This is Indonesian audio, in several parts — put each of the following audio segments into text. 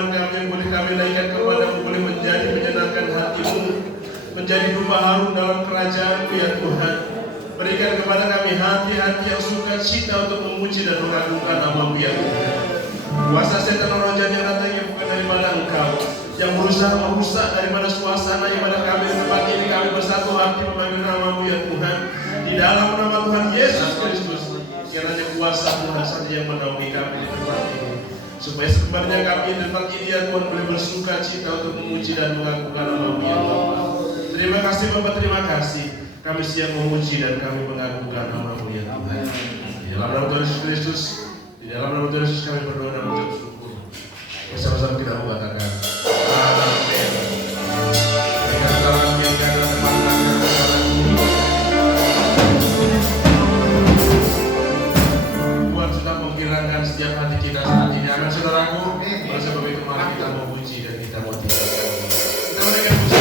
iman kami yang boleh kami naikkan kepadamu, boleh menjadi menyenangkan hatimu, menjadi domba harum dalam kerajaan-Mu ya Tuhan. Berikan kepada kami hati-hati yang sukacita untuk memuji dan mengagungkan nama-Mu ya Tuhan. Kuasa setan roh jahat yang datang yang bukan daripada Engkau, yang berusaha merusak daripada suasana yang pada kami di tempat ini, kami bersatu hati memanggil nama-Mu ya Tuhan. Di dalam nama Tuhan Yesus Kristus, kiranya kuasa Tuhan saja yang menaungi kami di tempat ini, supaya sebenarnya kami di tempat ini ya Tuhan boleh bersuka cita untuk memuji dan mengagungkan nama-Mu ya Tuhan. Terima kasih Bapak, terima kasih. Kami siap memuji dan kami mengagungkan nama-Mu ya Tuhan. Di dalam nama Tuhan Yesus Kristus, di dalam nama Tuhan Yesus kami berdoa dan mengucap syukur. Bersama-sama kita mengatakan amin. Dengan salam yang jaga teman-teman Tuhan sudah menghilangkan setiap hati kita saat ini. Amin saudaraku. Oleh sebab itu mari kita memuji dan kita memuji. Kita berikan puji.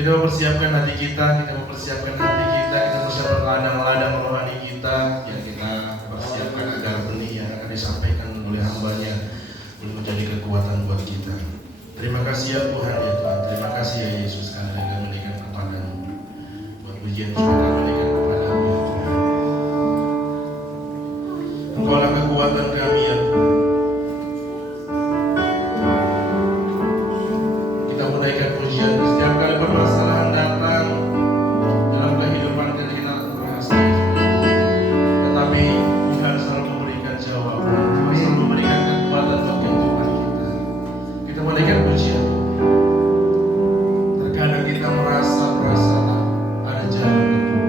Kita mempersiapkan hati kita mempersiapkan ladang-ladang rohani kita yang kita persiapkan agar benih yang akan disampaikan oleh hamba-Nya boleh menjadi kekuatan buat kita. Terima kasih ya Tuhan ya Tuhan. Terima kasih ya Yesus karena Engkau memberikan kepadamu. Buat pujian juga memberikan kepadamu ya Tuhan. Engkaulah kekuatan kami ya Tuhan. Kita menaikkan pujian setiap kali permasalahan datang dalam kehidupan kita merasa. Tetapi Tuhan selalu memberikan jawaban. Tuhan selalu memberikan kekuatan buat kehidupan kita. Kita menaikkan pujian. Terkadang kita merasa ada jalan.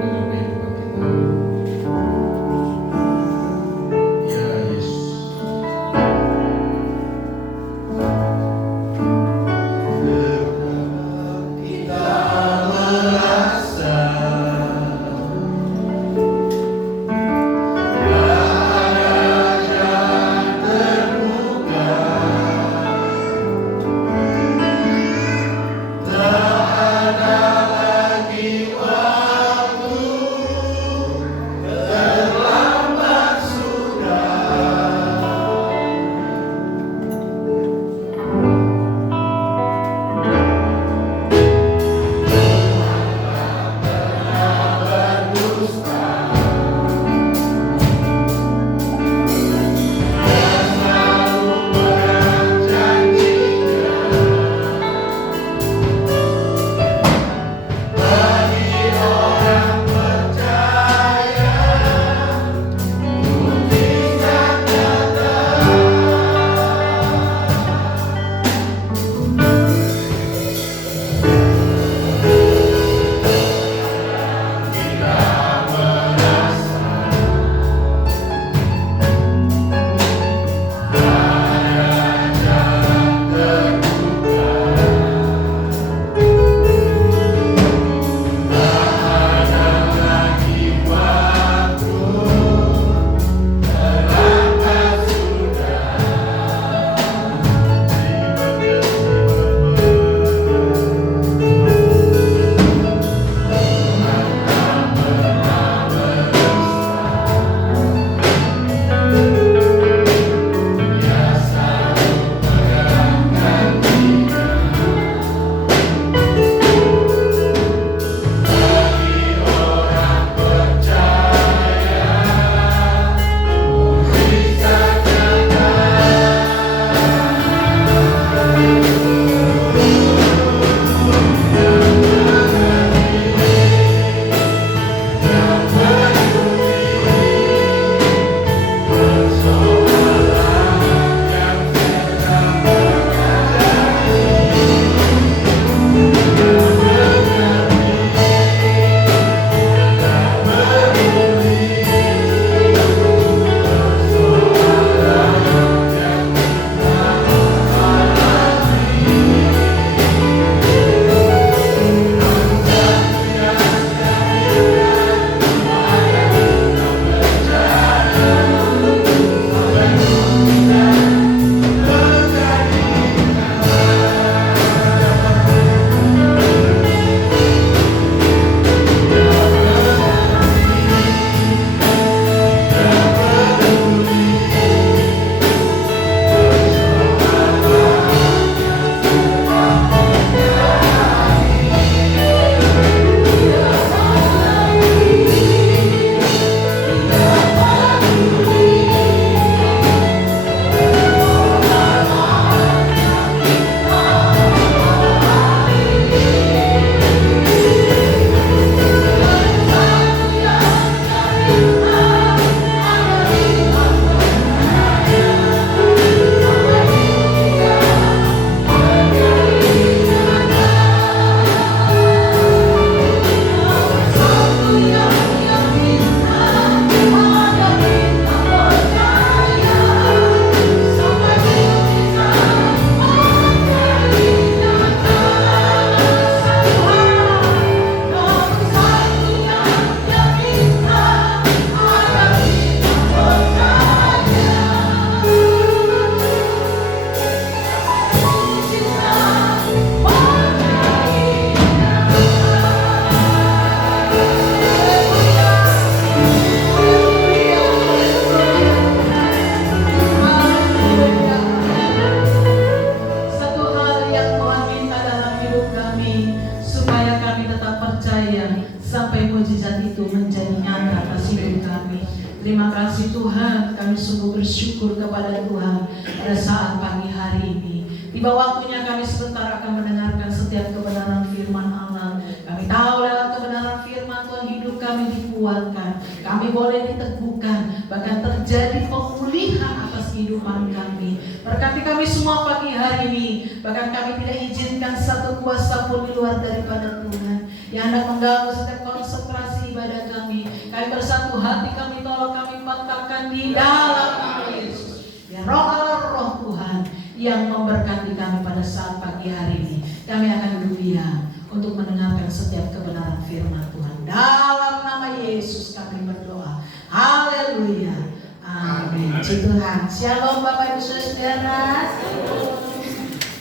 kepada Tuhan pada saat pagi hari ini. Tiba waktunya kami sebentar akan mendengarkan setiap kebenaran firman Allah. Kami tahu lewat kebenaran firman Tuhan hidup kami dikuatkan, kami boleh diteguhkan, bahkan terjadi pemulihan atas kehidupan kami. Berkati kami semua pagi hari ini. Bahkan kami tidak izinkan satu kuasa pun di luar daripada Tuhan yang hendak mengganggu setiap konsentrasi ibadah kami. Kami bersatu hati, kami tolong, kami patahkan di dalam nama Yesus. Biar roh Allah, roh Tuhan yang memberkati kami pada saat pagi hari ini. Kami akan duduk diam untuk mendengarkan setiap kebenaran firman Tuhan. Dalam nama Yesus kami berdoa. Haleluya. Amin. Puji Tuhan. Shalom Bapak Ibu Saudara.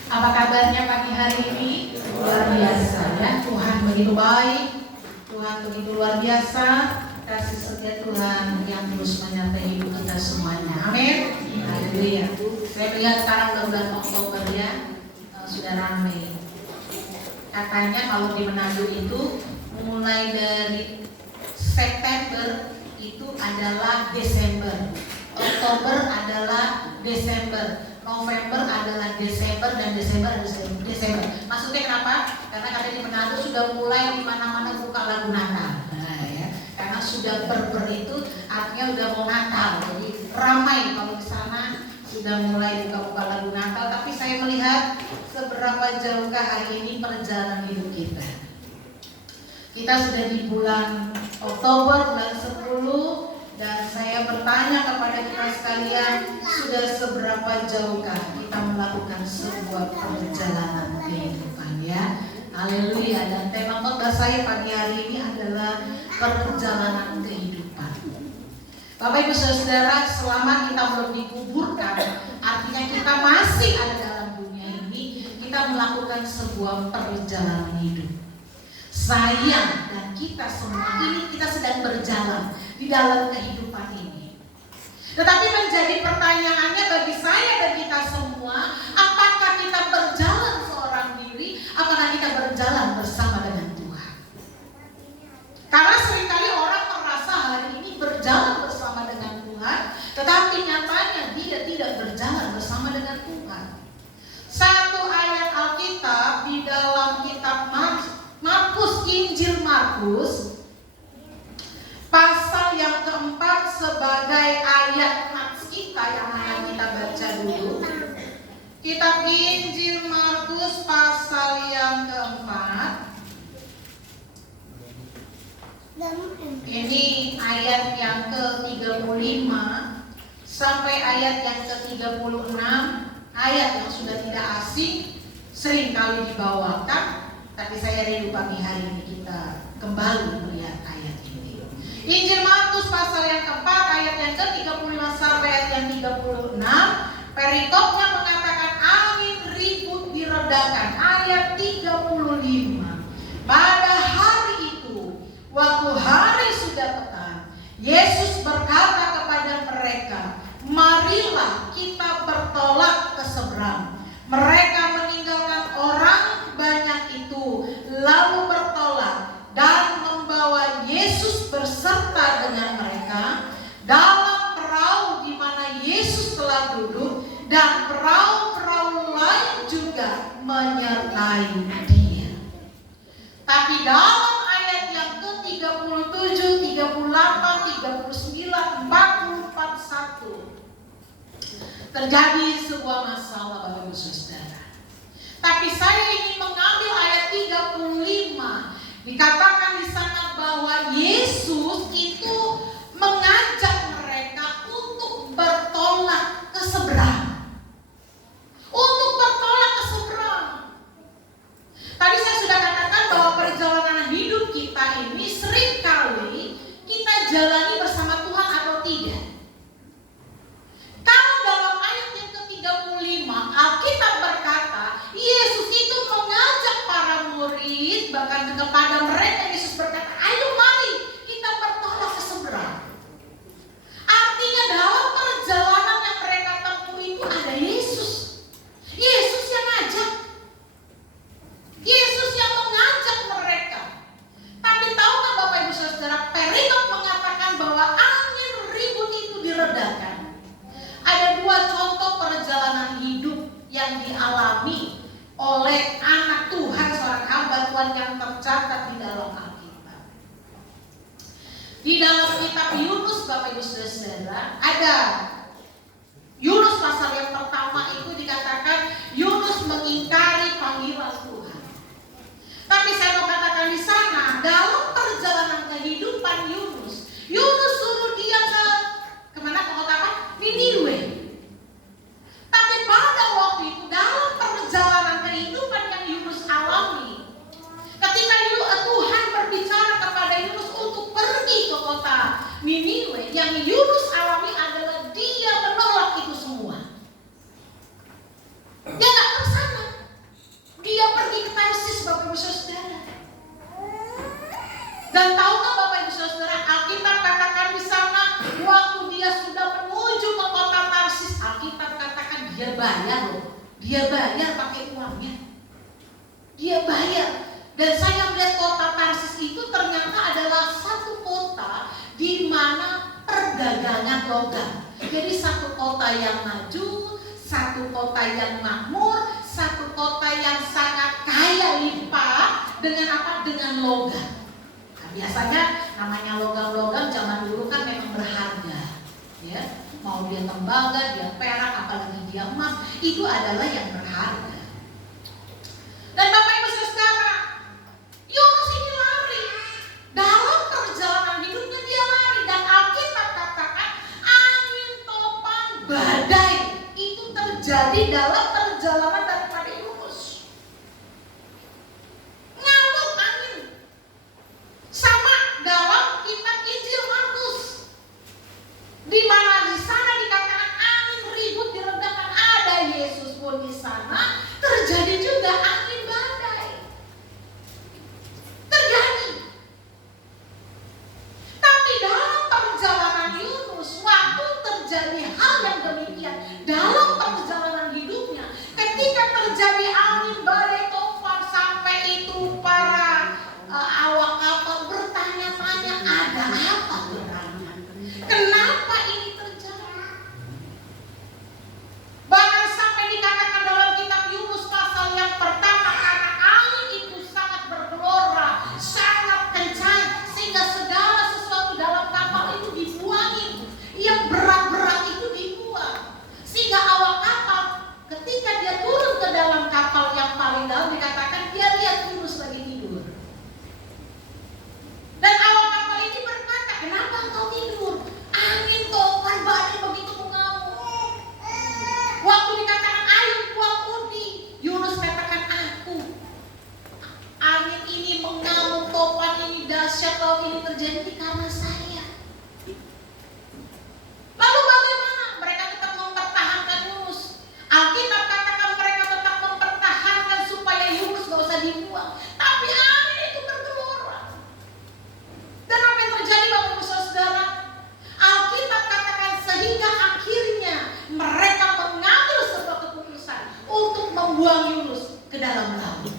Apa kabarnya pagi hari ini? Luar biasa ya. Tuhan begitu baik. Tuhan begitu luar biasa. Kasih setia Tuhan yang terus menyertai hidup kita semuanya. Amin. Haleluya. Saya melihat sekarang udah bulan Oktober ya, sudah ramai. Katanya kalau di Manado itu mulai dari September itu adalah Desember, Oktober adalah Desember, November adalah Desember, dan Desember adalah Desember. Maksudnya kenapa? Karena katanya di Manado sudah mulai di mana-mana buka lagu Natal. Nah, ya. Karena sudah berber itu artinya udah mau Natal, jadi ramai kalau di sana sudah mulai buka-buka lagu Natal. Tapi saya melihat seberapa jauhkah hari ini perjalanan hidup kita. Kita sudah di bulan Oktober, bulan 10, dan saya bertanya kepada kita sekalian, sudah seberapa jauhkah kita melakukan sebuah perjalanan kehidupan ya. Haleluya. Dan tema khotbah saya pagi hari ini adalah perjalanan kehidupan. Bapak Ibu Saudara, selama kita belum dikuburkan, artinya kita masih ada dalam dunia ini, kita melakukan sebuah perjalanan hidup. Saya dan kita semua ini kita sedang berjalan di dalam kehidupan ini. Tetapi menjadi pertanyaannya bagi saya dan kita semua, apakah kita berjalan seorang diri, apakah kita berjalan bersama dengan Tuhan? Karena seringkali orang merasa hari ini berjalan bersama dengan Tuhan, tetapi nyatanya dia tidak berjalan bersama dengan Tuhan. Satu ayat Alkitab di dalam kitab Markus, Injil Markus, pasal yang keempat sebagai ayat nats kita yang akan kita baca dulu. Kitab Injil Markus pasal yang keempat. Ini ayat yang ke-35 sampai ayat yang ke-36, ayat yang sudah tidak asing, sering kali dibawakan. Tapi saya rindu pagi hari ini kita kembali melihat ayat ini. Injil Markus pasal yang keempat ayat yang ke-35 sampai ayat yang 36. Perikopnya mengatakan angin ribut diredakan. Ayat 35. Pada hari itu, waktu hari sudah petang, Yesus berkata kepada mereka, marilah kita bertolak ke seberang. Mereka meninggalkan orang banyak itu, lalu bertolak dan membawa Yesus berserta dengan mereka dalam perahu di mana Yesus telah duduk, dan perahu-perahu lain juga menyertai dia. Tapi dalam ayat yang ke-37, 38, 39, 44, 1 terjadi sebuah masalah Bapak Ibu Saudara. Tapi saya ingin mengambil ayat 35. Dikatakan di sana bahwa Yesus itu mengajak mereka untuk bertolak ke seberang. Untuk bertolak ke seberang. Tadi saya sudah katakan bahwa perjalanan hidup kita ini seringkali kita jalani bersama Tuhan atau tidak. Kalau dalam ayat yang ke-35 Alkitab berkata Yesus itu mengajak para murid, bahkan kepada mereka Yesus berkata, ayo mari kita bertolak ke seberang. Artinya dalam perjalanan yang mereka tempuh itu ada Yesus. Yesus yang ngajak, Yesus yang mengajak mereka. Tapi tahukah Bapak Ibu Saudara, perikop mengatakan bahwa angin ribut itu diredakan. Ada dua yang dialami oleh anak Tuhan, seorang hamba Tuhan yang tercatat di dalam Alkitab. Di dalam kitab Yunus, Bapak Ibu Saudara, ada Yunus pasal yang pertama itu dikatakan Yunus mengingkari panggilan Tuhan. Tapi saya mau katakan di sana, dalam perjalanan kehidupan Yunus suruh dia kemana, ke kota apa? Niniwe. Tapi pada waktu itu dalam perjalanan kehidupan yang Yunus alami, ketika Tuhan berbicara kepada Yunus untuk pergi ke kota Niniwe, yang Yunus alami adalah dia menolak itu semua. Dia nggak ke sana. Dia pergi ke Tarsis, Bapak Ibu Saudara. Dan tahukah Bapak Ibu Saudara, Alkitab katakan di sana waktu dia sudah menuju ke kota Tarsis, Alkitab katakan dia bayar loh. Dia bayar pakai uangnya. Dia bayar. Dan saya melihat kota Tarsis itu ternyata adalah satu kota di mana perdagangan logam. Jadi satu kota yang maju, satu kota yang makmur, satu kota yang sangat kaya limpah dengan apa? Dengan logam. Nah, biasanya namanya logam-logam zaman dulu kan memang berharga, ya. Mau dia tembaga, dia perak, apalagi dia emas, itu adalah yang berharga. Dan Bapak Ibu Saudara, Yunus ini lari. Dalam perjalanan hidupnya dia lari, dan Alkitab katakan angin topan badai itu terjadi dalam perjalanan daripada Yunus. Ngamuk angin. Sama dalam kitab Injil Markus, di mana di sana dikatakan angin ribut diredakan, ada Yesus pun di sana, terjadi juga angin badai. Terjadi. Tapi dalam perjalanan Yunus, waktu terjadi hal yang demikian dalam perjalanan hidupnya, ketika terjadi angin badai topan, sampai itu para awak kapal bertanya-tanya, ada apa sebenarnya? Kenapa ini terjadi? Bahkan sampai dikatakan dalam kitab Yunus pasal yang pertama, karena angin itu sangat bergelora, sangat kencang, sehingga segala sesuatu dalam kapal itu dibuangin. Yang berat-berat itu dibuang. Sehingga awak kapal ketika dia turun ke dalam kapal yang paling dalam, dikatakan dia lihat Yunus lagi tidur. Dan awak kapal ini berkata, kenapa engkau tidur? Angin topan badai begitu mengamuk. Waktu dikatakan ayo buang undi, Yunus katakan aku. Angin ini mengamuk, topan ini dahsyat, laut ini terjadi karena saya. Lalu bagaimana? Mereka tetap mempertahankan Yunus. Alkitab katakan mereka tetap mempertahankan supaya Yunus gak usah dibuang. Tapi angin itu bergelora. Dan apa yang terjadi Bapak Ibu Saudara? Alkitab katakan sehingga akhirnya mereka mengambil sebuah keputusan untuk membuang Yunus ke dalam laut.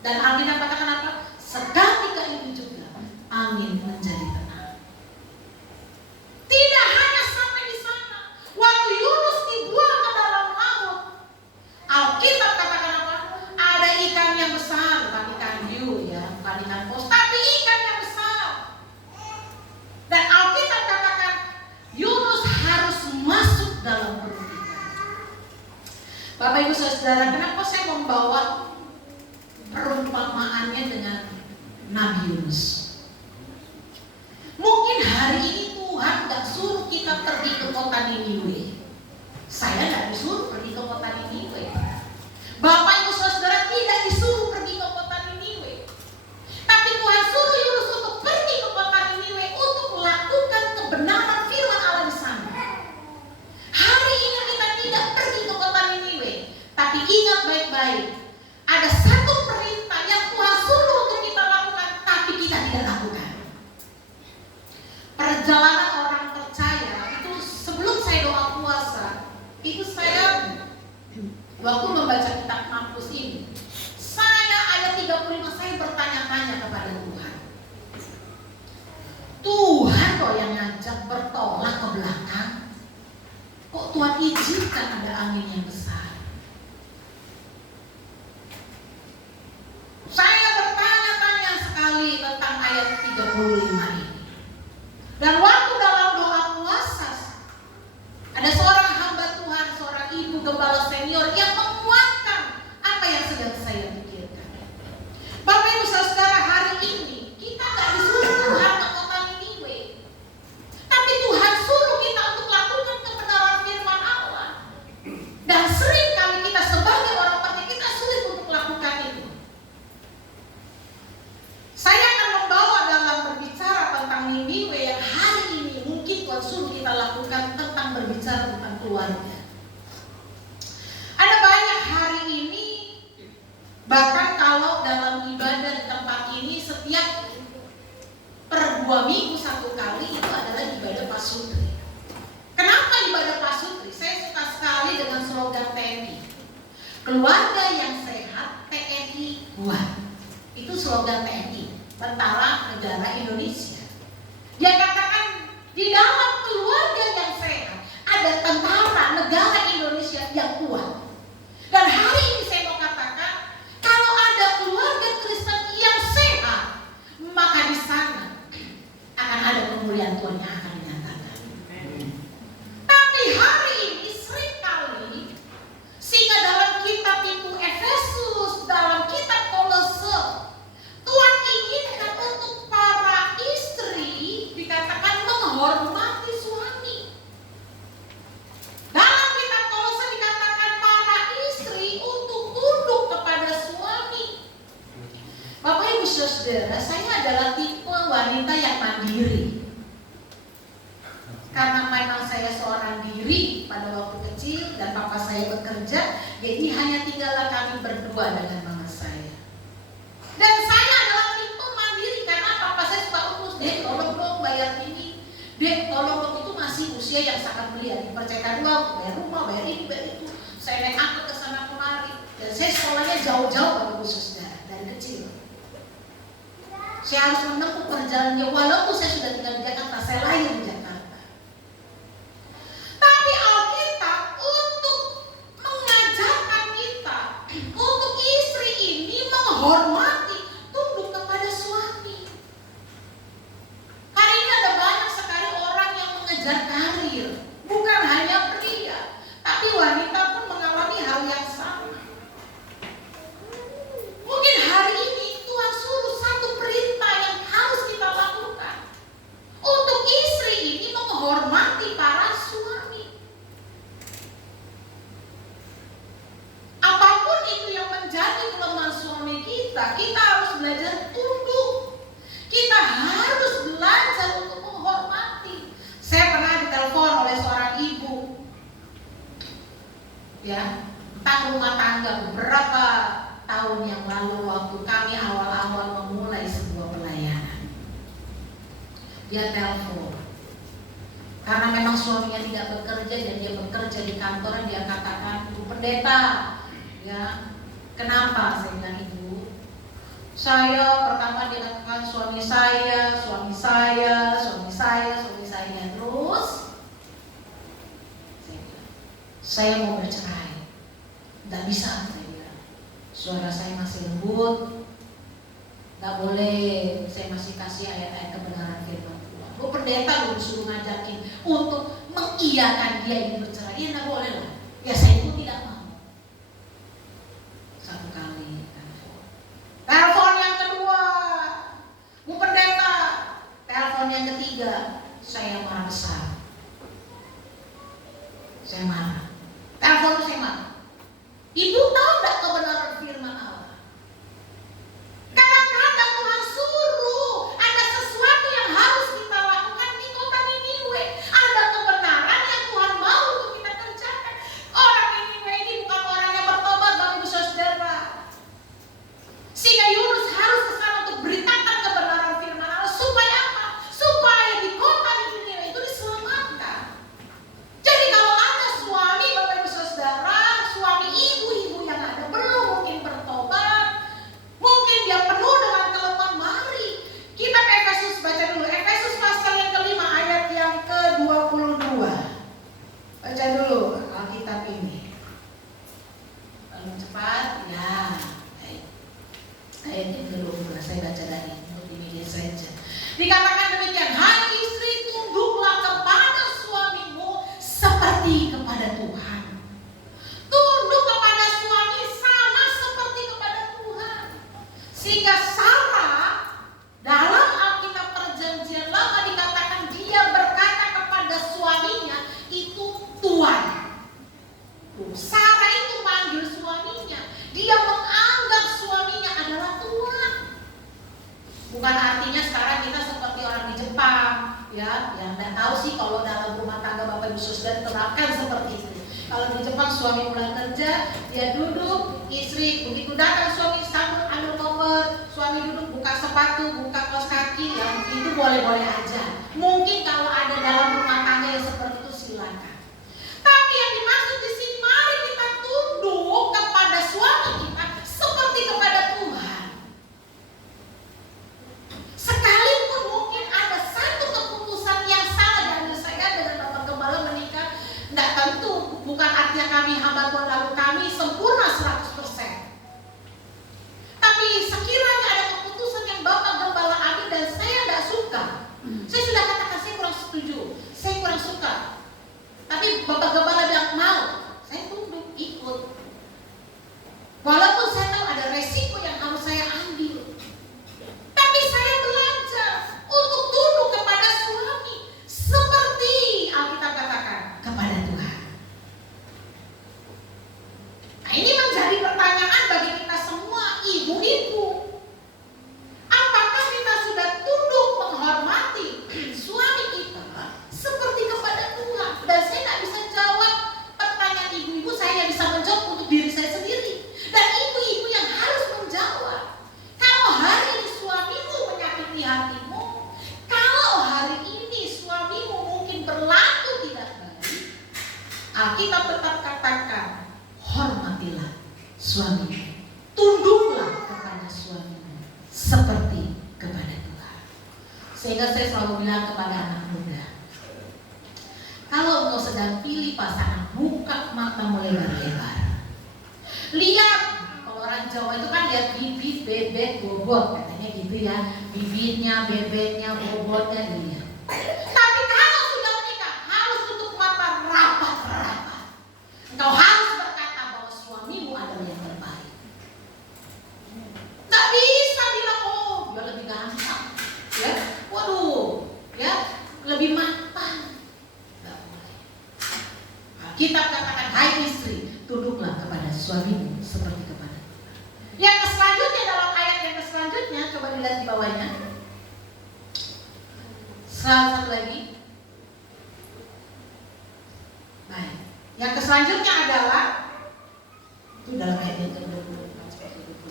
Dan Alkitab katakan apa? Seketika itu juga angin menjadi tenang. Tidak hanya sampai di sana. Waktu Yunus dibuang ke dalam laut, Alkitab katakan apa? Ada ikan yang besar, bukan ikan hiu ya, bukan ikan paus, tapi ikan yang besar. Dan Alkitab katakan Yunus harus masuk dalam perut ikan. Bapak Ibu Saudara, kenapa saya membawa perumpamaannya dengan Nabi Yunus? Mungkin hari ini Tuhan gak suruh kita pergi ke kota Niniwe. Saya gak disuruh pergi ke kota Niniwe. Bapak Ibu Saudara tidak disuruh pergi ke kota Niniwe. Tapi Tuhan suruh Yunus untuk pergi ke kota Niniwe untuk melakukan kebenaran firman Allah di sana. Hari ini kita tidak pergi ke kota Niniwe, tapi ingat baik-baik, ada satu perintah yang Tuhan suruh untuk kita lakukan, tapi kita tidak lakukan. Perjalanan orang percaya itu, sebelum saya doa puasa, itu saya waktu membaca kitab Markus ini, saya ayat 35 saya bertanya-tanya kepada Tuhan. Tuhan kok yang ngajak bertolak ke belakang? Kok Tuhan izinkan ada angin yang besar? ketua senior yang menguatkan apa yang sedang saya pikirkan. Bapak Ibu Saudara, hari ini kita gak disuruh Tuhan ke kota Niniwe, tapi Tuhan suruh kita untuk lakukan kebenaran firman Allah. Dan sering kali kita sebagai orang percaya kita sulit untuk lakukan itu. Saya akan membawa dalam berbicara tentang Niniwe yang hari ini mungkin Tuhan suruh kita lakukan tentang berbicara tentang keluarga. Ada banyak hari ini, bahkan kalau dalam ibadah di tempat ini setiap per 2 minggu 1 kali itu adalah ibadah pasutri. Kenapa ibadah pasutri? Saya suka sekali dengan slogan TNI. Keluarga yang sehat, TNI kuat. Itu slogan TNI, Tentara Negara Indonesia. Dia katakan di dalam keluarga yang sehat ada tentara negara Indonesia yang kuat. Dan hari ini saya mau katakan, kalau ada keluarga Kristen yang sehat, maka di sana akan ada kemuliaan Tuhan yang akan dinyatakan. Tapi hari ini seringkali, sehingga dalam kitab itu Efesus, dalam kitab Kolose, Tuhan inginkan untuk para istri dikatakan menghormati suami. Dalam kitab Kolose dikatakan para istri untuk tunduk kepada suami. Bapak Ibu Saudara, saya adalah tipe wanita yang mandiri. Karena memang saya seorang diri pada waktu kecil dan papa saya bekerja, jadi hanya tinggallah kami berdua dengan mama saya. Dan saya adalah tipe mandiri karena papa saya suka urus, Dek tolong dong bayar ini, Dek tolong dong, itu masih usia yang sangat belia, dipercayakan uang, bayar rumah, bayar ini, bayar itu. Saya naik angkot ke sana kemari, dan saya sekolahnya jauh-jauh Bapak Ibu Saudara dari kecil. Saya harus menempuh perjalanannya walaupun saya sudah tinggal di Jakarta, saya lahir di Jakarta. Tapi Alkitab untuk mengajarkan kita untuk istri ini menghormati, tunduk kepada suami. Hari ini ada banyak sekali orang yang mengejar karir, bukan hanya pria, tapi wanita pun mengalami hal yang sama. Mungkin hari ini Tuhan suruh satu perintah yang harus kita lakukan untuk istri ini menghormati para suami. Apapun itu yang menjadi kelemahan suami kita, kita harus belajar tunduk. Kita harus belajar untuk menghormati. Saya pernah ditelepon oleh seorang ibu, ya, tentang rumah tangga beberapa tahun yang lalu waktu kami awal-awal memulai sebuah pelayanan. Dia telepon karena memang suaminya tidak bekerja dan dia bekerja di kantor. Dia katakan, "Bu Pendeta, ya kenapa?" Saya bilang, "Ibu, saya pertama dia katakan suami saya terus saya mau bercerai, nggak bisa." Saya bilang, "Suara saya masih lembut, nggak boleh, saya masih kasih ayat-ayat kebenaran firman Tuhan. Bu Pendeta lu disuruh ngajakin untuk mengiyakan dia ingin bercerai, ya nggak boleh lah. Ya saya pun tidak mau." Satu kali telepon yang kedua, "Bu Pendeta." Telepon yang ketiga, saya marah besar. Saya marah. Telepon saya marah. "Ibu tahu nggak kebenaran firman Allah? Kadang-kadang Tuhan suruh ada sesuatu yang harus kita lakukan di kota Niniwe. Ada kebenaran yang Tuhan mau untuk kita kerjakan. Orang Niniwe ini bukan orang yang bertobat, Bapak Ibu Saudara. Sehingga Yunus harus ke sana untuk beritakan kebenaran firman Allah. Supaya apa? Supaya di kota Niniwe itu diselamatkan. Jadi kalau ada suami, Bapak Ibu Saudara, suami ibu-ibu yang ada belum mungkin bertobat, mungkin dia penuh dengan kelemahan, mari kita ke Efesus, baca dulu Efesus pasal yang kelima ayat yang ke-22. Baca dulu Alkitab ini. Lalu cepat, ya. Ayat yang ke-22 saya baca dari multimedia saja. Dikatakan demikian, "Hai istri, tunduklah kepada suamimu seperti kepada Tuhan." Tunduk Bukan artinya sekarang kita seperti orang di Jepang, ya, yang nggak tahu sih kalau dalam rumah tangga Bapak Ibu Saudara terapkan seperti itu. Kalau di Jepang suami pulang kerja, dia duduk, istri begitu datang suami sambut ambil nomor, suami duduk buka sepatu, buka kaos kaki, yang itu boleh-boleh aja. Mungkin kalau ada dalam rumah tangga yang seperti itu silakan. Tapi yang dimaksud di sini, mari kita tunduk kepada suami kita seperti kepada Tuhan. Sekalipun mungkin ada satu keputusan yang salah dari saya dengan Bapak Gembala menikah, tidak tentu, bukan artinya kami hamba Tuhan lalu kami sempurna 100%. Tapi sekiranya ada keputusan yang Bapak Gembala ambil dan saya tidak suka, saya sudah katakan saya kurang setuju, saya kurang suka. Tapi Bapak Gembala bilang mau, saya tunduk, ikut. Walaupun saya tahu ada resiko yang harus saya ambil, tapi saya belajar untuk tunduk kepada suami seperti Alkitab katakan kepada Tuhan. Nah, ini menjadi pertanyaan bagi kita semua ibu-ibu. Apakah kita sudah tunduk menghormati suami kita seperti kepada Tuhan? Dan saya tidak bisa jawab pertanyaan ibu-ibu, saya bisa menjawab untuk diri saya sendiri. Dan ibu-ibu yang harus menjawab. Kalau hari ini suamimu menyakiti hatimu, kalau hari ini suamimu mungkin berlaku tidak baik, Alkitab tetap katakan, hormatilah suamimu, tunduklah kepada suamimu seperti kepada Tuhan. Sehingga saya selalu bilang kepada anak muda, kalau engkau sedang pilih pasangan, buka matamu lebar-lebar. Lihat, kalau orang Jawa itu kan lihat bibit, bebek, bobot, katanya gitu ya. Bibitnya, bebeknya, bobotnya dilihat. Tapi kalau sudah menikah, harus tutup mata rapat-rapat. Engkau harus berkata bahwa suamimu adalah yang terbaik. Nggak bisa bilang, oh dia lebih gampang, ya, waduh, ya, lebih matang. Nggak boleh. Kita katakan, hai istri, tunduklah kepada suamimu seperti kepada Tuhan. Yang selanjutnya dalam ayat yang selanjutnya, coba dilihat di bawahnya. Satu lagi. Baik. Yang selanjutnya adalah itu dalam ayat yang ke-24 seperti itu.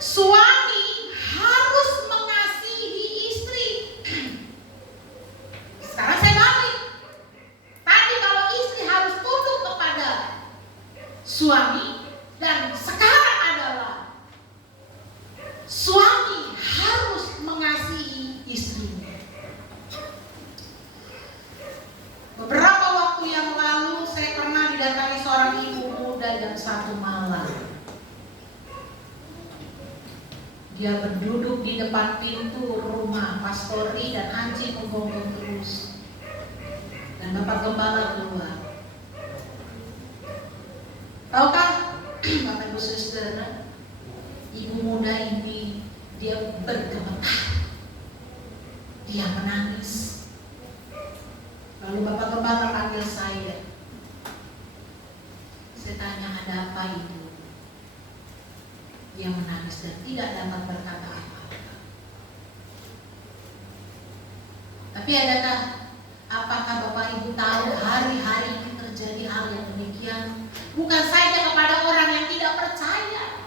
Suami harus mengasihi istri. Sekarang saya balik. Tadi kalau istri harus tunduk kepada suami, dan sekarang adalah suami harus mengasihi istrinya. Beberapa waktu yang lalu saya pernah didatangi seorang ibu muda jam 1 malam. Dia berduduk di depan pintu rumah pastori dan anjing menggonggong terus. Dan Bapak Gembala keluar. Tahukah Bapak Ibu Saudara, ibu muda ini dia bergemetar, dia menangis. Lalu Bapak Gembala panggil saya. Saya tanya, ada apa ibu? Dia menangis dan tidak dapat berkata apa-apa. Tapi apakah Bapak Ibu tahu hari-hari ini terjadi hal yang demikian? Bukan saja kepada orang yang tidak percaya,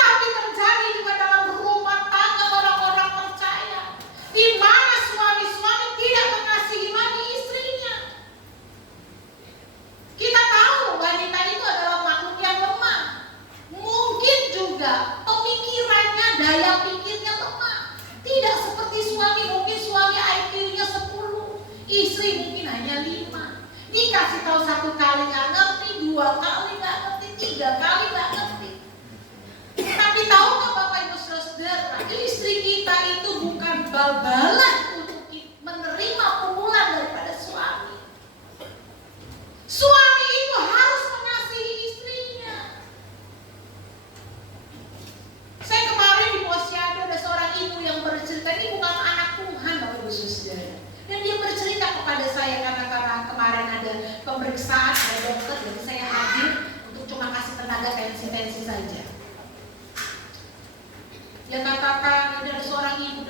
tapi terjadi juga dalam rumah tangga orang-orang percaya, di mana suami-suami tidak mengasihi lagi istrinya. Kita tahu wanita itu adalah makhluk yang lemah. Mungkin juga pemikirannya, daya pikirnya lemah. Tidak seperti suami, mungkin suami IQ-nya 10, istri mungkin hanya 5. Dikasih tahu 1 kali nggak ngerti, 2 kali nggak ngerti, 3 kali nggak ngerti. Tapi tahukah Bapak Ibu Saudara, istri kita itu bukan bal-balan untuk menerima pukulan daripada suami. Suami itu harus mengasihi istrinya. Saya kemarin di Posyandu ada seorang ibu yang bercerita, ini bukan anak Tuhan Bapak Ibu Saudara. Dan dia bercerita kepada saya karena kemarin ada pemeriksaan, ada dokter, jadi saya hadir untuk cuma kasih tenaga tensi saja. Dia katakan,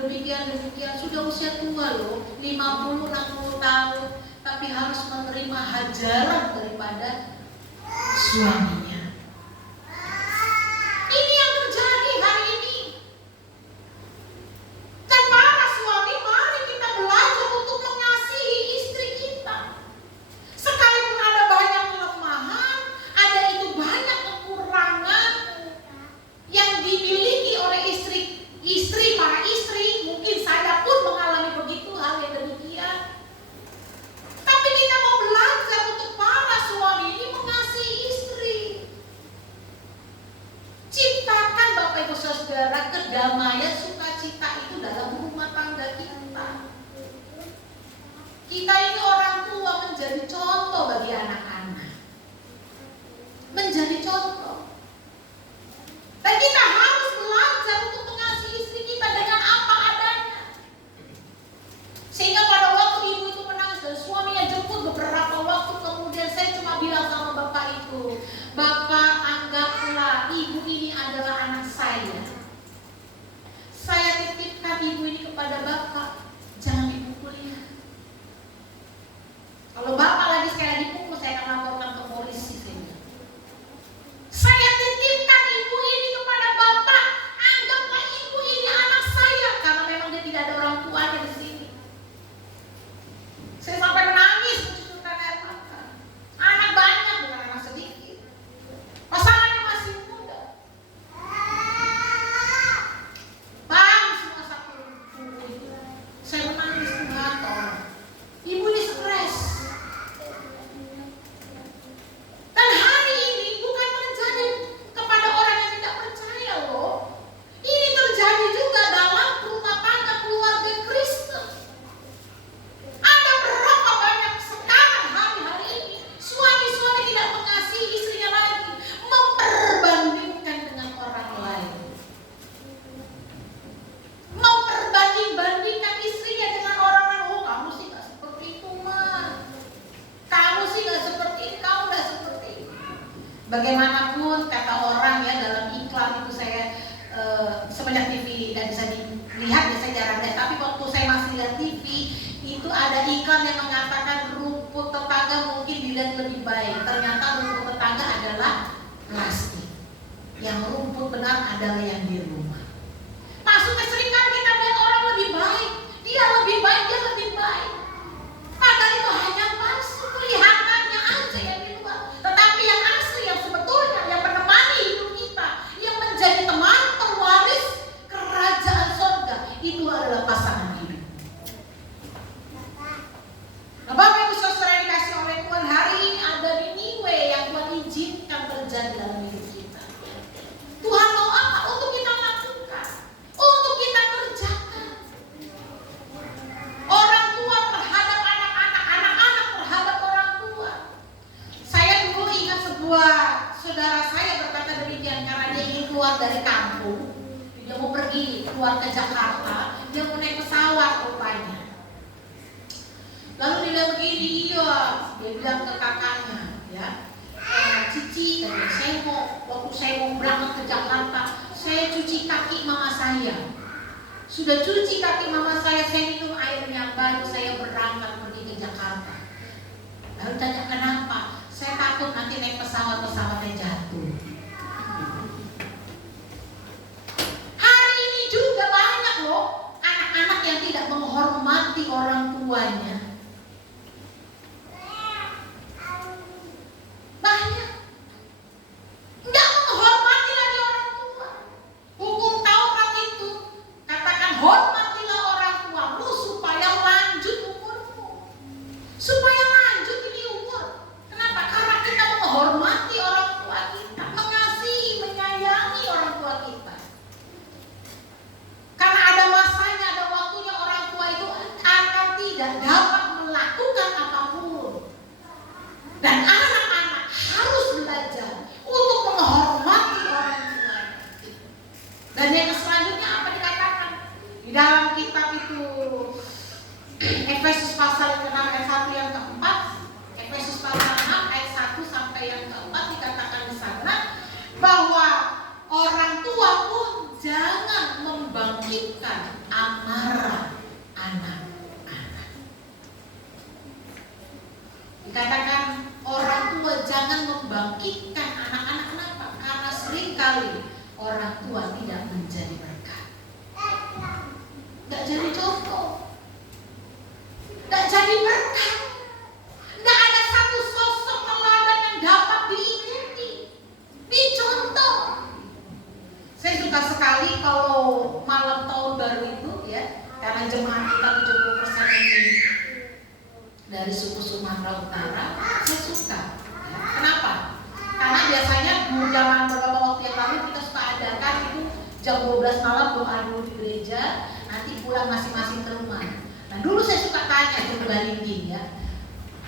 demikian sudah usia tua loh, 50-60 tahun, tapi harus menerima hajaran daripada suaminya. Ini yang terjadi hari ini. Dan para suami, mari kita belajar untuk mengasihi istri kita. Sekalipun ada banyak kelemahan, ada itu banyak kekurangan yang dimiliki oleh para istri, mungkin saya pun mengalami begitu hal yang demikian. Tapi kita mau belajar untuk para suami ini mengasihi istri. Ciptakan Bapak Ibu Saudara kedamaian sukacita itu dalam rumah tangga kita. Kita ini orang tua menjadi contoh bagi anak-anak. Menjadi contoh. Dan kita harus belajar untuk mengasihi istri kita dengan apa adanya. Sehingga pada waktu ibu itu menangis dan suaminya jemput beberapa waktu kemudian, saya cuma bilang sama bapak itu, Bapak, anggaplah ibu ini adalah anak saya. Saya titipkan ibu ini kepada Bapak, jangan dipukul ya. Kalau Bapak lagi sekali dipukul, saya akan laporkan ke polisi. Saya titipkan ibu ini kepada Bapak, anggaplah ibu ini anak saya, karena memang dia tidak ada orang tuanya di sini. Saya sampai menangis mencucurkan air mata. Anak banyak, bukan anak sedikit. Pasangannya masih muda. Bang, semua satu buku itu. Saya menangis Tuhan, tolong. Ibu ini stres. Dan hari ini bukan terjadi kepada orang yang tidak percaya loh. Ini terjadi juga dalam rumah tangga keluarga Kristen. Ada berapa banyak sekarang hari-hari ini suami-suami tidak mengasihi istrinya lagi, memperbandingkan dengan orang lain, memperbanding-bandingkan istrinya dengan orang lain. Oh, kamu sih gak seperti itu mah, kamu sih gak seperti ini, kamu gak seperti ini. Bagaimanapun kata orang ya, dalam iklan itu saya semenjak TV dan bisa dilihat ya, saya jarang lihat, tapi waktu saya masih lihat TV itu ada iklan yang mengatakan rumput tetangga mungkin dilihat lebih baik, ternyata rumput tetangga adalah plastik, yang rumput benar adalah yang di rumah. Maksudnya seringkali kita melihat orang lebih baik, dia lebih baik, dia lebih baik, padahal itu hanya palsu, kelihatannya aja yang di luar. Tetapi yang asli, yang sebetulnya, yang menemani hidup kita, yang menjadi teman pewaris kerajaan sorga, itu adalah pasangan hidup. Nah, Bapak Ibu Saudara yang dikasih oleh Tuhan, hari ini ada Niniwe yang Tuhan izinkan terjadi dalam hidup kita. Tuhan mau apa? Untuk kita lakukan, untuk kita kerjakan. Orang tua terhadap anak-anak, anak-anak terhadap orang tua. Saya dulu ingat sebuah saudara saya berkata demikian, karena dia ingin keluar dari kampung, dia mau pergi keluar ke Jakarta, dia mau naik pesawat rupanya. Lalu dia bilang begini, iya, dia bilang ke kakaknya, ya, Cici, waktu saya mau berangkat ke Jakarta, saya cuci kaki mama saya. Sudah cuci kaki mama saya minum airnya, baru saya berangkat pergi ke Jakarta. Lalu tanya kenapa? Saya takut nanti naik pesawatnya jatuh. Hari ini juga banyak loh anak-anak yang tidak menghormati orang tuanya. Banyak. Nggak menghormati lagi orang tua. Hukum Taurat itu katakan hormatilah orang tuamu supaya lanjut umurmu. Supaya lanjut ini umur. Kenapa? Karena kita menghormati orang tua kita, seringkali orang tua tidak menjadi berkat. Gak jadi contoh, gak jadi berkat. Gak ada satu sosok teladan yang dapat diikuti, dicontoh. Saya suka sekali kalau malam tahun baru itu ya, karena jemaat kita 70% ini dari suku Sumatera Utara, saya suka. Kenapa? Karena biasanya zaman beberapa waktu yang lalu kita suka adakan itu jam 12 malam doa dulu di gereja, nanti pulang masing-masing ke rumah. Nah dulu saya suka tanya ke Bu Galinggi ya,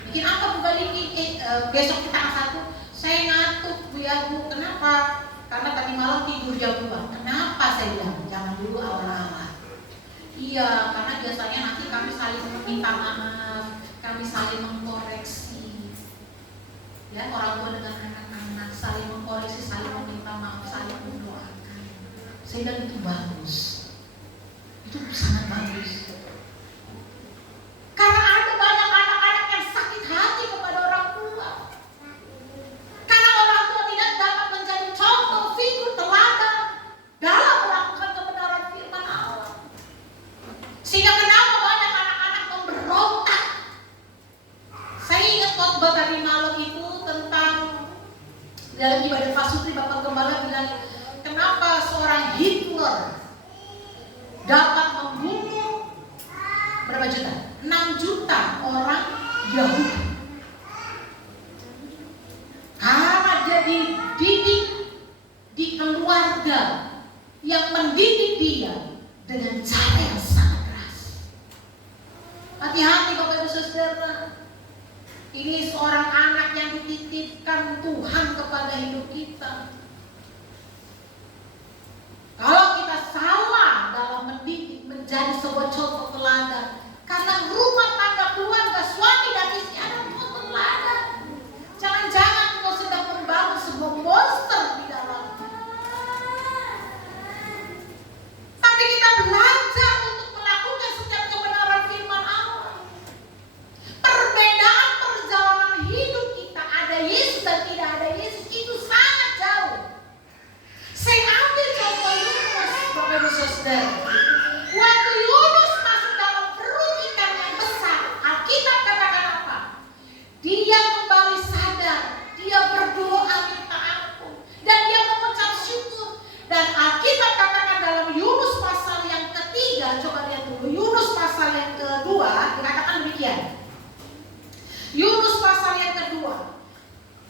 bikin apa Bu Galinggi? Besok kita satu, saya ngantuk Bu ya Bu, kenapa? Karena tadi malam tidur jam 2. Kenapa saya bilang? Jangan dulu awal-awal. Iya, karena biasanya nanti kami saling meminta maaf, kami saling mengkoreksi. Ya, orang tua dengan anak-anak saling mengkoreksi, saling meminta maaf, saling mendoakan. Saya bilang itu bagus. Itu sangat bagus. Karena ada banyak anak-anak yang sakit hati kepada orang tua. Karena orang tua tidak dapat menjadi contoh figur teladan dalam melakukan kebenaran firman Allah. Sehingga kenapa banyak anak-anak memberontak. Saya ingat khotbah tadi malam itu tentang dalam ibadah pasutri Bapak Gembala bilang, kenapa seorang Hitler dapat membunuh berapa juta? 6 juta orang Yahudi. Karena dia dididik di keluarga yang mendidik dia dengan cara yang sangat keras. Hati-hati Bapak Ibu Saudara. Ini seorang anak yang dititipkan Tuhan kepada hidup kita. Kalau kita salah dalam mendidik menjadi sebuah contoh teladan, karena rumah tangga keluarga suami dan istri ada contoh teladan. Jangan-jangan kau sedang membangun sebuah monster di dalamnya. Tapi kita belajar untuk melakukan setiap kebenaran firman Allah. Perbedaan perjalanan hidup kita, ada Yesus dan tidak ada Yesus, itu sangat jauh. Saya ambil contoh Yunus, Bapak Ibu Saudara. Waktu Yunus masuk dalam perut ikan yang besar, Alkitab katakan apa? Dia kembali sadar, dia berdoa minta ampun, dan dia mengucap syukur. Dan Alkitab katakan dalam Yunus pasal yang ketiga, coba lihat dulu, Yunus pasal yang kedua, dikatakan demikian. Yunus pasal yang kedua,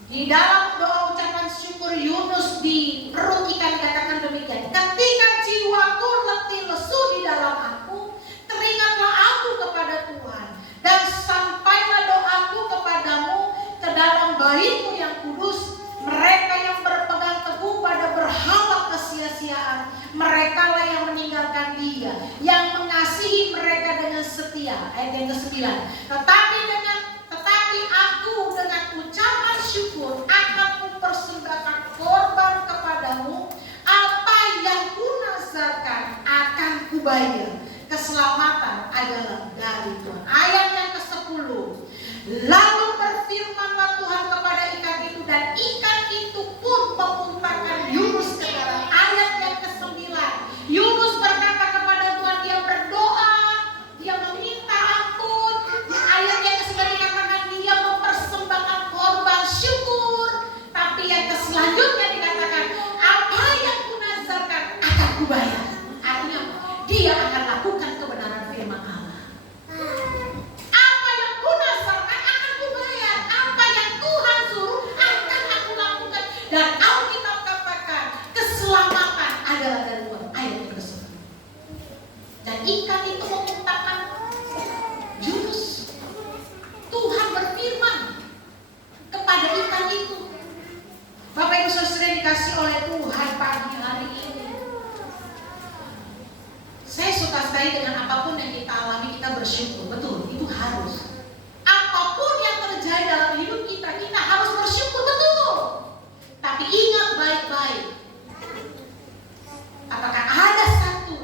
di dalam doa ucapan syukur Yunus di perut ikan dikatakan demikian. Ketika jiwaku letih lesu di dalam aku, teringatlah aku kepada Tuhan, dan sampailah doaku kepadamu ke dalam bait-Mu yang kudus. Mereka yang berpegang teguh pada berhala kesia-siaan, mereka lah yang meninggalkan Dia, yang mengasihi mereka dengan setia. Ayat yang ke-9. Tetapi aku dengan ucapan syukur akan mempersembahkan korban kepadamu, apa yang kunazarkan akan kubayar. Keselamatan adalah dari Tuhan. Ayat yang ke-10. Lalu berfirmanlah Tuhan kepada ikan itu, dan ikan itu pun memuntahkan Yunus ke dalam. Ayat yang ke-9. Yunus berkata kepada Tuhan, dia berdoa, dia meminta ampun. Ayat yang ke-9 dikatakan dia mempersembahkan korban syukur. Tapi yang selanjutnya dikatakan, apa yang kunazarkan akan kubayar. Artinya apa? Dia akan lakukan kebenaran firman Allah. Apa yang kunazarkan akan kubayar. Apa yang Tuhan suruh akan aku lakukan. Dan Alkitab katakan keselamatan adalah dari Tuhan. Ayat yang ke-10. Dan ikan itu memuntahkan Yunus. Tuhan berfirman kepada ikan itu. Bapak Ibu Saudara dikasih oleh Tuhan pagi hari ini. Saya suka sekali dengan apapun yang kita alami, kita bersyukur. Betul, itu harus. Apapun yang terjadi dalam hidup kita, kita harus bersyukur, betul. Tapi ingat baik-baik. Apakah ada satu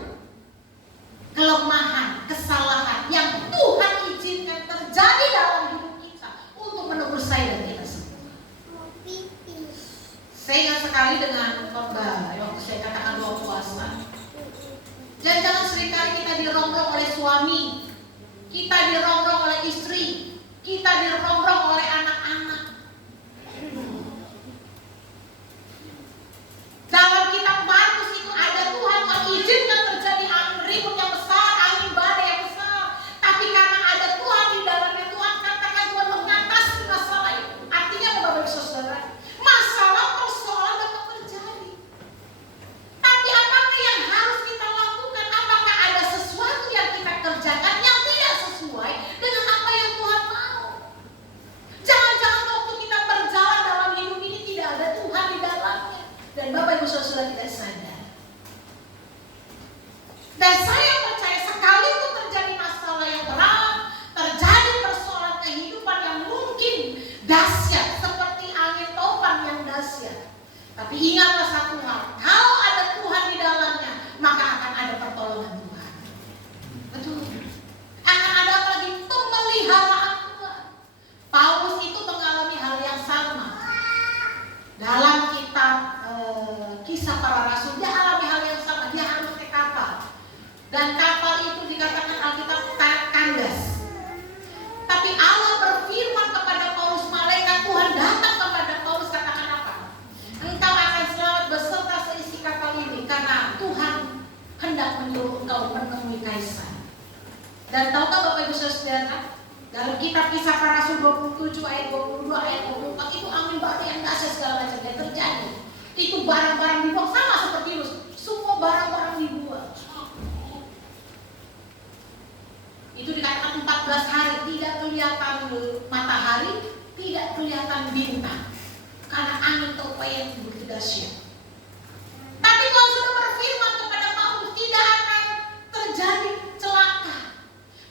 kelemahan, kesalahan yang Tuhan izinkan terjadi dalam hidup kita untuk menegur saya dan kita semua? Saya ingat sekali dengan khotbah waktu saya katakan doa puasa. Dan jangan seringkali kita dirongrong oleh suami, kita dirongrong oleh istri, kita dirongrong oleh anak-anak. Dalam kitab Markus itu ada Tuhan mengizinkan terjadi angin ribut yang besar, angin badai yang besar. Tapi karena ada Tuhan di dalamnya, Tuhan katakan Tuhan mengatasi masalah itu. Artinya apa Bapak Ibu Saudara? Masalah persoalan dapat terjadi. Tapi apakah yang harus kita lakukan? Apakah ada sesuatu yang kita kerjakan yang tidak sesuai dengan apa yang Tuhan mau? Jangan-jangan waktu kita berjalan dalam hidup ini tidak ada Tuhan di dalamnya. Dan Bapak Ibu Saudara tidak sadar. Dan saya percaya sekali itu terjadi masalah yang berat, terjadi persoalan kehidupan yang mungkin dahsyat seperti angin topan yang dahsyat. Tapi ingatlah satu hal, kalau ada Tuhan di dalamnya, maka akan ada pertolongan Tuhan. Betul. Akan ada lagi pemeliharaan Tuhan. Paulus itu mengalami hal yang sama. Dalam kitab Kisah Para Rasul, dia alami hal yang sama. Dia harus naik kapal. Dan kapal itu dikatakan Alkitab kandas. Tapi Allah berfirman kepada Paulus, malaikat Tuhan datang kepada Paulus, katakan apa? Engkau akan selamat beserta seisi kapal ini, karena Tuhan hendak menyuruh engkau menemui kaisar. Dan tahukah Bapak Ibu Saudara, dalam kitab Kisah Para Rasul 27 ayat 22 ayat 24 itu angin badai yang dahsyat segala macam yang terjadi. Itu barang-barang dibuang sama seperti Lut. Semua barang-barang dibuang. Itu dikatakan 14 hari tidak kelihatan matahari, tidak kelihatan bintang. Karena angin topan yang begitu dahsyat. Tapi kalau sudah berfirman kepada Paulus, tidak akan terjadi celaka.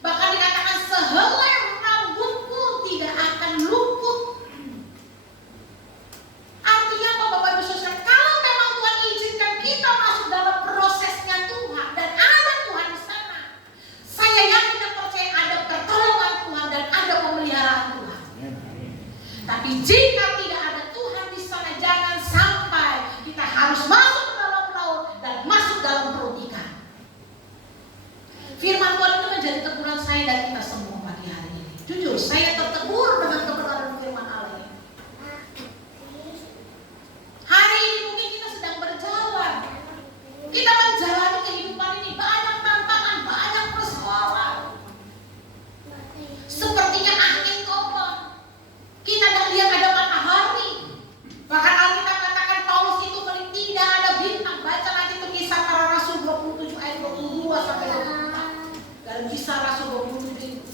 Bahkan dikatakan sehelai rambut pun tidak akan luput. Artinya apa Bapak Ibu Saudara? Kalau memang Tuhan izinkan kita masuk dalam prosesnya Tuhan dan ada Tuhan di sana, saya yakin dan percaya ada pertolongan Tuhan dan ada pemeliharaan Tuhan. Tapi jika tidak ada Tuhan di sana, jangan sampai kita harus masuk ke dalam laut dan masuk dalam perut ikan. Firman Tuhan itu menjadi teguran saya dan kita semua pagi hari ini. Jujur, saya tertegur dengan kebenaran firman Allah. Hari ini mungkin kita sedang berjalan. Kita menjalani kehidupan ini, banyak tantangan, banyak persoalan. Sepertinya angin topan. Kita tidak lihat ada matahari. Bahkan Alkitab katakan Paulus itu tidak ada bintang. Baca nanti itu Kisah Para Rasul 27 ayat 22 sampai 24. Dalam Kisah Rasul 27 itu.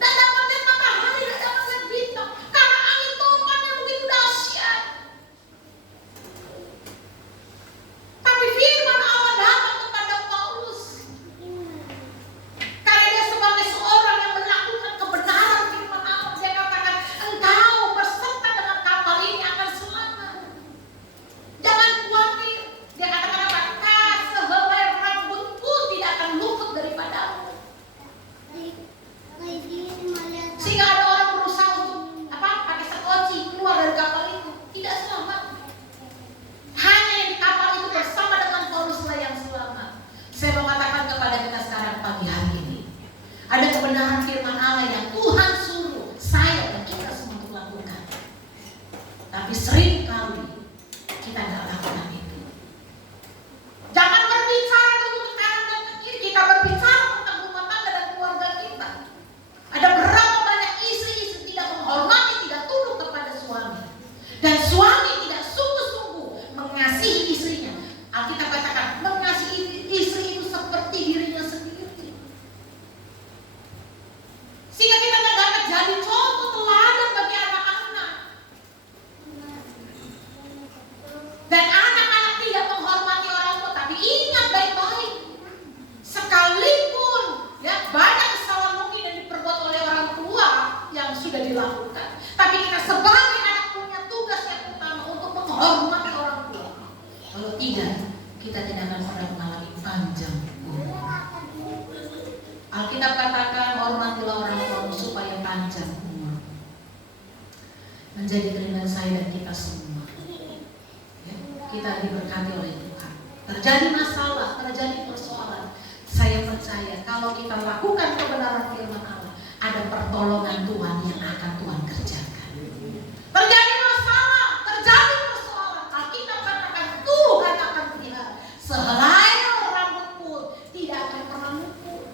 Dan dapat lihat matahari, tidak dapat lihat bintang. Karena angin topan yang begitu dahsyat. Tapi firman Allah datang kepada Paulus. Karena dia sebagai seorang yang melakukan kebenaran firman Allah, dia katakan, engkau berserta dengan kapal ini akan selamat. Jangan khawatir. Dia katakan apa? Sehelai rambut pun tidak akan luput daripadamu. Sehingga ada orang berusaha untuk pakai sekoci keluar dari kapal itu, tidak selamat. Hanya yang di kapal itu bersama dengan Paulus lah yang selamat. Saya mau katakan kepada kita sekarang pagi hari ini, ada kebenaran firman Allah yang Tuhan suruh saya dan kita semua untuk lakukan. Tapi sering kali kita tidak lakukan itu. Jangan berbicara dulu ke kanan dan ke kiri, kita berbicara tentang rumah tangga dan keluarga kita. Ada berapa banyak istri-istri tidak menghormati, tidak tunduk kepada suami. Dan suami tidak sungguh-sungguh mengasihi istrinya. Alkitab katakan mengasihi istri itu seperti dirinya sendiri. Sehingga kita tidak dapat jadi contoh teladan bagi anak-anak. Dan anak-anak tidak menghormati orang tua. Tapi ingat baik-baik, sekalipun ya banyak kesalahan mungkin yang diperbuat oleh orang tua yang sudah dilakukan, tapi kita sebagai anak punya tugas yang utama untuk menghormati orang tua. Kalau tidak, kita tidak akan pernah mengalami panjang umur. Alkitab katakan hormatilah orang tuamu supaya panjang umur. Menjadi kerinduan saya dan kita semua. kita diberkati oleh Tuhan. Terjadi masalah, terjadi persoalan, saya percaya kalau kita lakukan kebenaran firman Allah, ada pertolongan Tuhan yang akan Tuhan kerjakan. Terjadi masalah, terjadi persoalan, Alkitab katakan Tuhan akan pelihara. Sehelai rambut pun tidak akan pernah luput.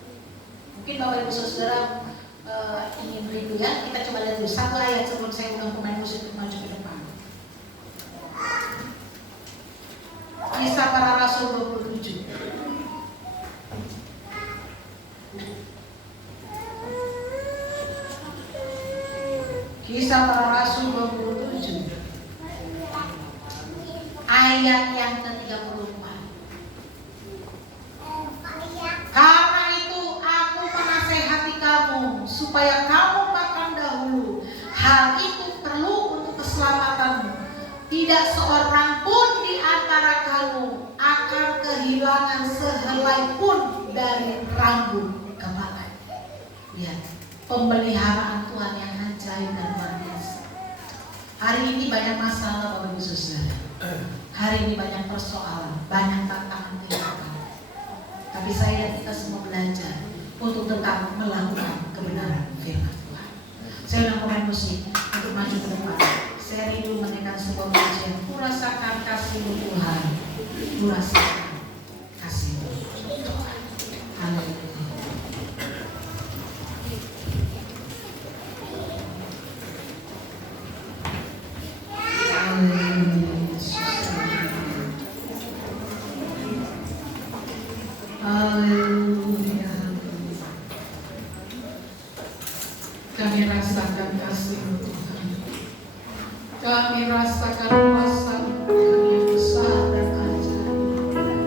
Mungkin Bapak Ibu Saudara ingin review ya, kita coba lihat dulu satu ayat sebelum saya undang pemain musik untuk maju ke depan. Kisah Para Rasul 27. Kisah Para Rasul 27 ayat yang ke-34. Karena itu aku menasehati kamu supaya kamu makan dahulu. Hal itu perlu untuk keselamatanmu. Tidak seorang pun di antara kamu akan kehilangan sehelai pun dari rambut kepala. Lihat, pemeliharaan Tuhan yang ajaib dan luar biasa. Hari ini banyak masalah Bapak Ibu Saudara. Hari ini banyak persoalan, banyak tantangan kehidupan. Tapi saya dan kita semua belajar untuk tetap melakukan kebenaran firman Tuhan. Saya undang pemain musik untuk maju ke depan. Saya rindu mendengar sebuah pujian. Ku rasakan kasih-Mu Tuhan, ku rasakan kasih-Mu Tuhan. Haleluya. Haleluya. Kami rasakan kasih-Mu Tuhan. Kami rasakan kuasa-Mu yang besar dan ajaib.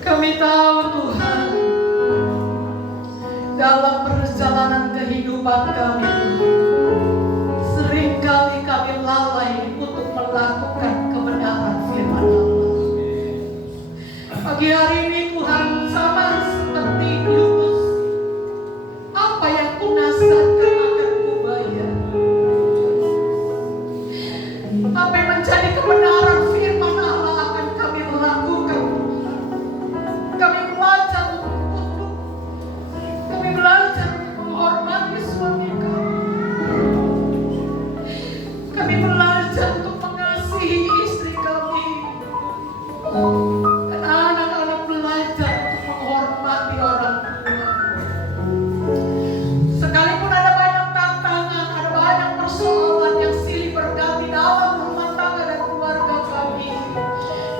Kami tahu Tuhan, dalam perjalanan kehidupan kami, seringkali kami lalai untuk melakukan kebenaran firman Allah. Pagi hari ini Tuhan, sama seperti Yunus, apa yang kunasarkan akan kubayar. Apa yang menjadi kebenaran firman Allah akan kami lakukan. Kami belajar untuk tunduk. Kami belajar untuk menghormati suami kami. Kami belajar untuk mengasihi istri kami. Dan anak-anak belajar untuk menghormati orang tua. Sekalipun ada banyak tantangan, ada banyak persoalan yang silih berganti dalam rumah tangga dan keluarga kami,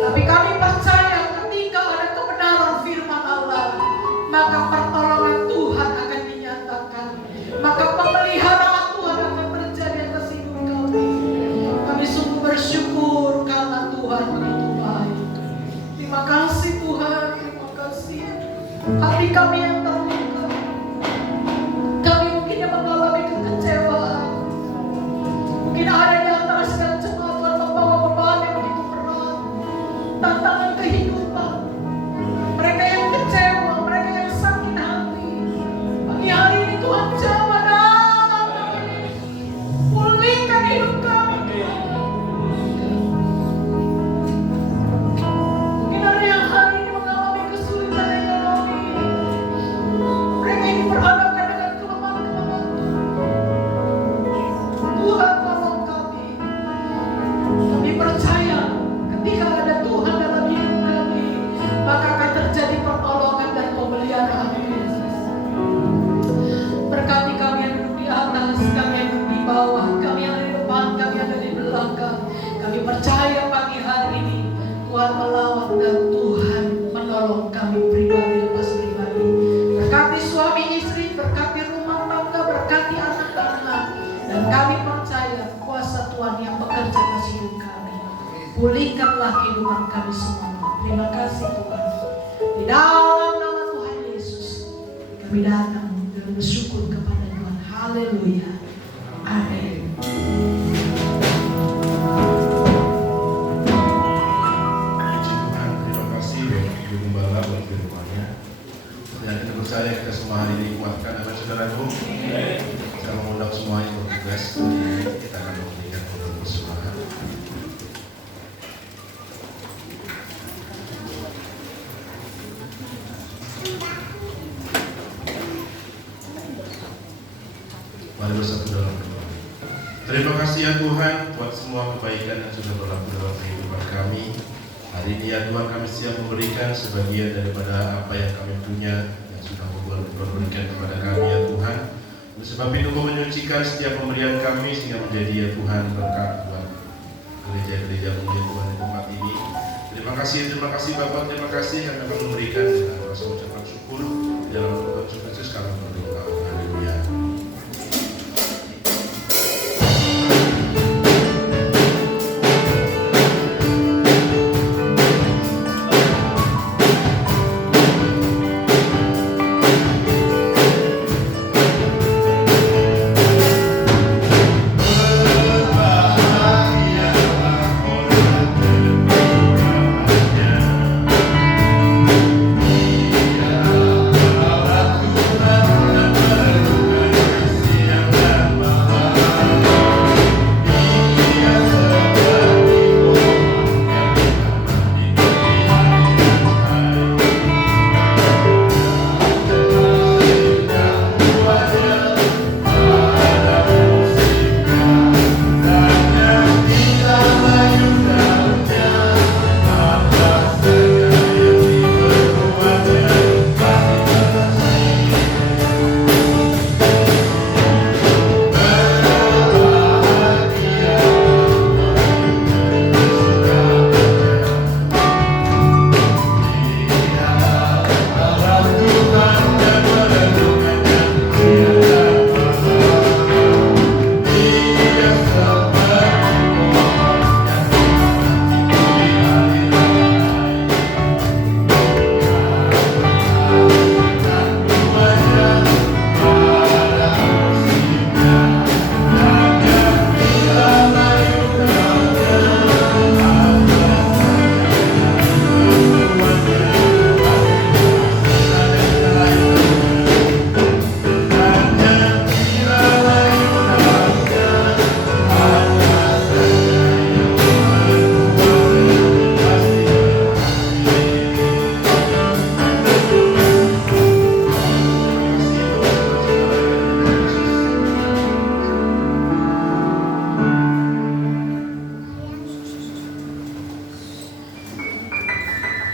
tapi kami percaya ketika ada kebenaran firman Allah, maka pertolongan Tuhan akan dinyatakan, maka pemeliharaan Tuhan akan terjadi atas hidup kami. Kami sungguh bersyukur karena Tuhan begitu baik. Terima kasih Tuhan, terima kasih. Hati kami yang terluka, kami mungkin yang mengalami kekecewaan, mungkin ada di antara segala jemaat Tuhan membawa beban yang begitu berat, tantangan kehidupan. Mereka yang kecewa, mereka yang sakit hati. Pagi hari ini Tuhan jawab dalam nama Yesus. Pulihkan hidup kami. Mungkin ada yang hari ini mengalami kesulitan ekonomi. Mereka ini berhadapan dengan kelemahan-kelemahan Tuhan, tolong kami. Kami percaya ketika ada Tuhan dalam hidup kami, maka akan terjadi pertolongan dan pemeliharaan Yesus. Berkati kami yang duduk di atas, kami yang duduk di bawah, kami yang ada di depan, kami yang ada di belakang. Kami percaya pagi hari ini Tuhan melawat dan Tuhan menolong kami pribadi lepas pribadi. Berkati suami istri, berkati rumah tangga, berkati anak-anak. Dan kami percaya kuasa Tuhan yang bekerja atas hidup kami. Pulihkanlah kehidupan kami semua. Terima kasih Tuhan. Di dalam nama Tuhan Yesus, kami datang dan bersyukur kepada Tuhan. Haleluya. Amin. Puji Tuhan, terima kasih Bapak Ibu Gembala buat firman-Nya. Dan kita percaya kita semua hari ini kuatkan anak saudaraku. Saya mengundang semuanya bertugas. Kita akan memberikan persembahan. Mari bersatu dalam doa. Terima kasih ya Tuhan buat semua kebaikan yang sudah berlaku dalam kehidupan kami. Hari ini ya Tuhan, kami siap memberikan sebagian daripada apa yang kami punya yang sudah memberikan kepada kami ya Tuhan. Oleh sebab itu Kau menyucikan setiap pemberian kami sehingga menjadi ya Tuhan berkat buat gereja-gereja punya Tuhan di tempat ini. Terima kasih Bapak, terima kasih yang akan memberikan dengan rasa ucapan syukur di dalam Tuhan Yesus kami berdoa. Haleluya.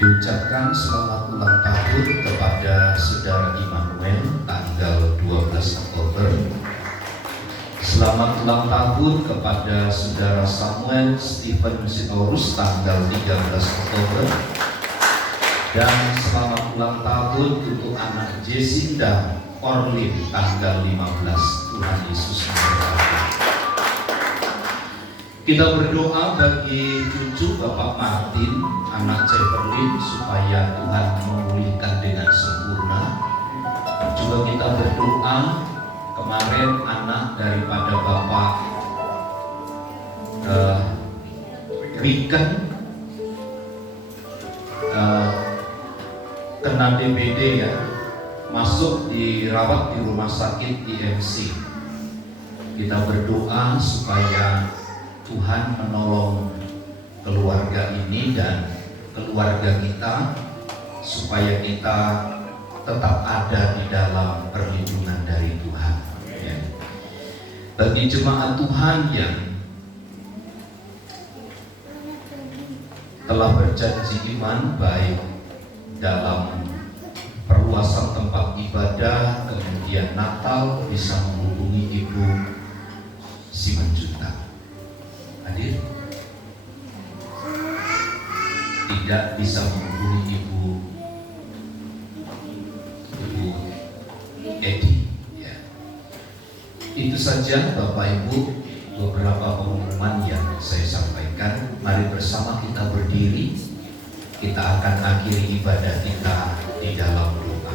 Diucapkan selamat ulang tahun kepada Saudara Immanuel tanggal 12 Oktober. Selamat ulang tahun kepada Saudara Samuel Stephen Sitorus tanggal 13 Oktober. Dan selamat ulang tahun untuk anak Jesinda Orlin tanggal 15. Tuhan Yesus memberkati. Kita berdoa bagi cucu Bapak Martin, anak Ceperlin, supaya Tuhan memulihkan dengan sempurna. Juga kita berdoa kemarin anak daripada Bapak Riken kena DBD ya, masuk dirawat di rumah sakit IMC. Kita berdoa supaya Tuhan menolong keluarga ini dan keluarga kita, supaya kita tetap ada di dalam perlindungan dari Tuhan ya. Bagi jemaat Tuhan yang telah berjanji iman baik dalam perluasan tempat ibadah, kemudian Natal, bisa menghubungi Ibu Simanjuntak. Hadir? Tidak bisa menghubungi Ibu Edi ya. Itu saja Bapak Ibu beberapa pengumuman yang saya sampaikan. Mari bersama kita berdiri. Kita akan akhiri ibadah kita di dalam doa.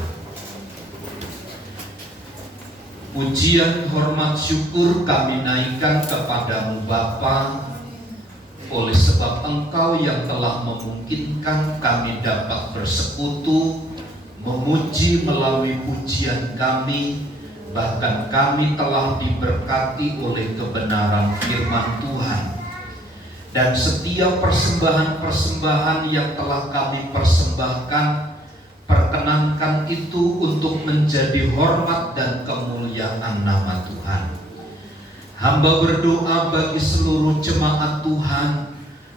Pujian, hormat, syukur kami naikkan kepadamu Bapa, oleh sebab Engkau yang telah memungkinkan kami dapat bersekutu, memuji melalui pujian kami, bahkan kami telah diberkati oleh kebenaran firman Tuhan. Dan setiap persembahan-persembahan yang telah kami persembahkan, perkenankan itu untuk menjadi hormat dan kemuliaan nama Tuhan. Hamba berdoa bagi seluruh jemaat Tuhan,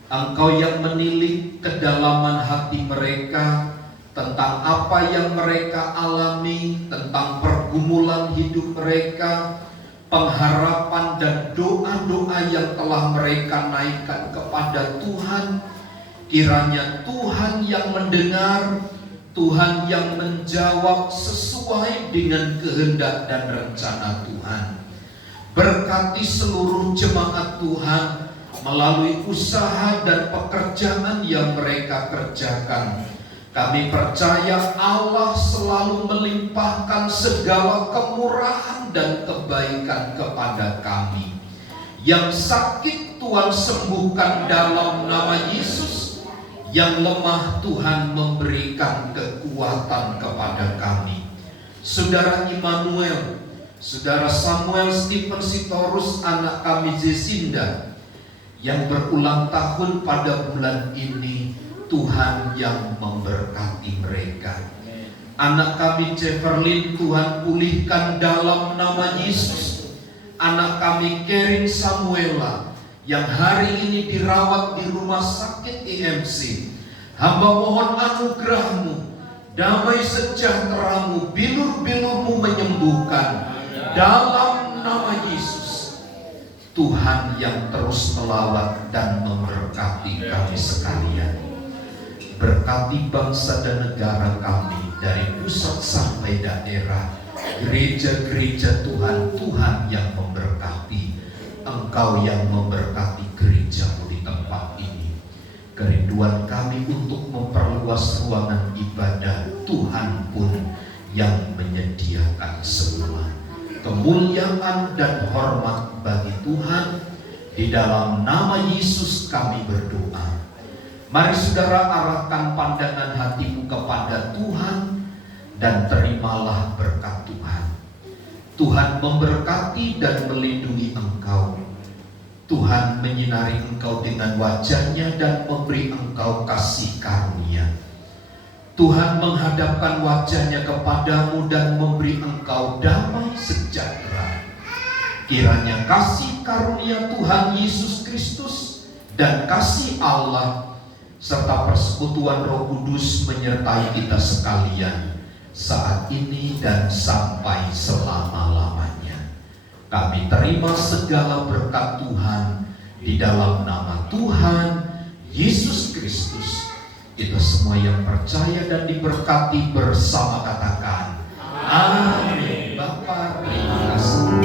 Engkau yang menilik kedalaman hati mereka tentang apa yang mereka alami, tentang pergumulan hidup mereka, pengharapan dan doa-doa yang telah mereka naikkan kepada Tuhan. Kiranya Tuhan yang mendengar, Tuhan yang menjawab sesuai dengan kehendak dan rencana Tuhan. Berkati seluruh jemaat Tuhan melalui usaha dan pekerjaan yang mereka kerjakan. Kami percaya Allah selalu melimpahkan segala kemurahan dan kebaikan kepada kami. Yang sakit Tuhan sembuhkan dalam nama Yesus. Yang lemah Tuhan memberikan kekuatan kepada kami. Saudara Immanuel, Saudara Samuel Stephen Sitorus, anak kami Jesinda, yang berulang tahun pada bulan ini, Tuhan yang memberkati mereka. Anak kami Ceperlin, Tuhan pulihkan dalam nama Yesus. Anak kami Kering Samuela, yang hari ini dirawat di rumah sakit IMC, hamba mohon anugerah-Mu, damai sejahtera-Mu, bilur-bilur-Mu menyembuhkan dalam nama Yesus. Tuhan yang terus melawat dan memberkati kami sekalian. Berkati bangsa dan negara kami dari pusat sampai daerah. Gereja-gereja Tuhan, Tuhan yang memberkati. Engkau yang memberkati gereja-Mu di tempat ini. Kerinduan kami untuk memperluas ruangan ibadah, Tuhan pun yang menyediakan semua. Kemuliaan dan hormat bagi Tuhan. Di dalam nama Yesus kami berdoa. Mari saudara arahkan pandangan hatimu kepada Tuhan dan terimalah berkat Tuhan. Tuhan memberkati dan melindungi engkau. Tuhan menyinari engkau dengan wajah-Nya dan memberi engkau kasih karunia. Tuhan menghadapkan wajah-Nya kepadamu dan memberi engkau damai sejahtera. Kiranya kasih karunia Tuhan Yesus Kristus dan kasih Allah serta persekutuan Roh Kudus menyertai kita sekalian saat ini dan sampai selama-lamanya. Kami terima segala berkat Tuhan di dalam nama Tuhan Yesus Kristus. Kita semua yang percaya dan diberkati bersama katakan amin. Bapa, terima kasih.